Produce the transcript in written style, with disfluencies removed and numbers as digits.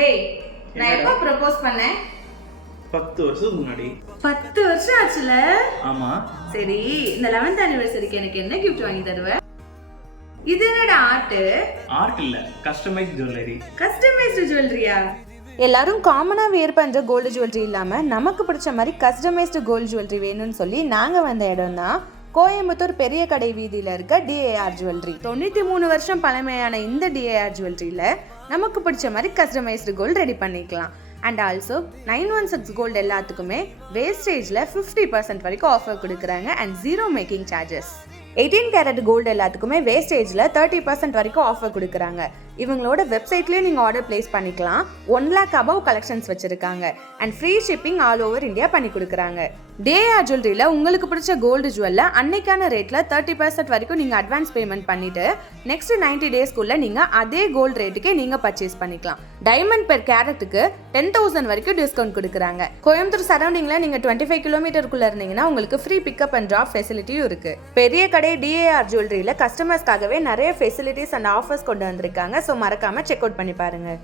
டேய் நான் எப்போ ப்ரப்போஸ் பண்ணேன்? 10 வருஷத்துக்கு முன்னாடி. 10 வருஷம் ஆச்சுல? ஆமா. சரி, இந்த 11th anniversary-க்கு எனக்கு என்ன gift வாங்கி தருவ? இது என்னடா ஆர்ட்? ஆர்ட் இல்ல, கஸ்டமைஸ்ட் ஜுவல்லரி. கஸ்டமைஸ்டு ஜுவல்லரியா? எல்லாரும் காமனாக வேர் பண்ணுற கோல்டு ஜுவல்லரி இல்லாமல் நமக்கு பிடிச்ச மாதிரி கஸ்டமைஸ்டு கோல்டு ஜுவல்லரி வேணும்னு சொல்லி நாங்கள் வந்த இடம் தான் கோயம்புத்தூர் பெரிய கடை வீதியில் இருக்க டிஏஆர் ஜுவல்லரி. 93 வருஷம் பழமையான இந்த டிஏஆர் ஜுவல்லரியில் நமக்கு பிடிச்ச மாதிரி கஸ்டமைஸ்டு கோல்டு ரெடி பண்ணிக்கலாம். அண்ட் ஆல்சோ 916 கோல்டு எல்லாத்துக்குமே வேஸ்டேஜில் 50% வரைக்கும் ஆஃபர் கொடுக்குறாங்க and 0 making charges. 18 carat gold எல்லாத்துக்குமே வேஸ்டேஜில் 30% வரைக்கும் ஆஃபர் கொடுக்குறாங்க. இவங்களோட வெப்சைட்லேயே நீங்கள் ஆர்டர் பிளேஸ் பண்ணிக்கலாம். 1 lakh above கலெக்ஷன்ஸ் வச்சுருக்காங்க and free shipping all over India பண்ணி கொடுக்குறாங்க. டிஏஆர் ஜுவல்லரியில் உங்களுக்கு பிடிச்ச கோல்டு ஜுவல்ல அன்னைக்கான ரேட்டில் 30% வரைக்கும் நீங்கள் அட்வான்ஸ் பேமெண்ட் பண்ணிவிட்டு நெக்ஸ்ட் 90 டேஸ்க்குள்ளே நீங்கள் அதே கோல்டு ரேட்டுக்கே நீங்கள் பர்ச்சேஸ் பண்ணிக்கலாம். டைமண்ட் பெர் கேரட்டுக்கு 10,000 வரைக்கும் டிஸ்கவுண்ட் கொடுக்குறாங்க. கோயம்புத்தூர் சரௌண்டிங்கில் நீங்கள் 25 கிலோமீட்டருக்குள்ளே இருந்தீங்கன்னா உங்களுக்கு ஃப்ரீ பிக்கப் அண்ட் ட்ராப் ஃபெசிலிட்டியும் இருக்குது. பெரிய கடை டிஏஆர் ஜுவல்லரியில் கஸ்டமர்ஸ்க்காகவே நிறைய ஃபெசிலிட்டிஸ் அண்ட் ஆஃபர்ஸ் கொண்டு வந்திருக்காங்க. ஸோ மறக்காமல் செக் அவுட் பண்ணி பாருங்கள்.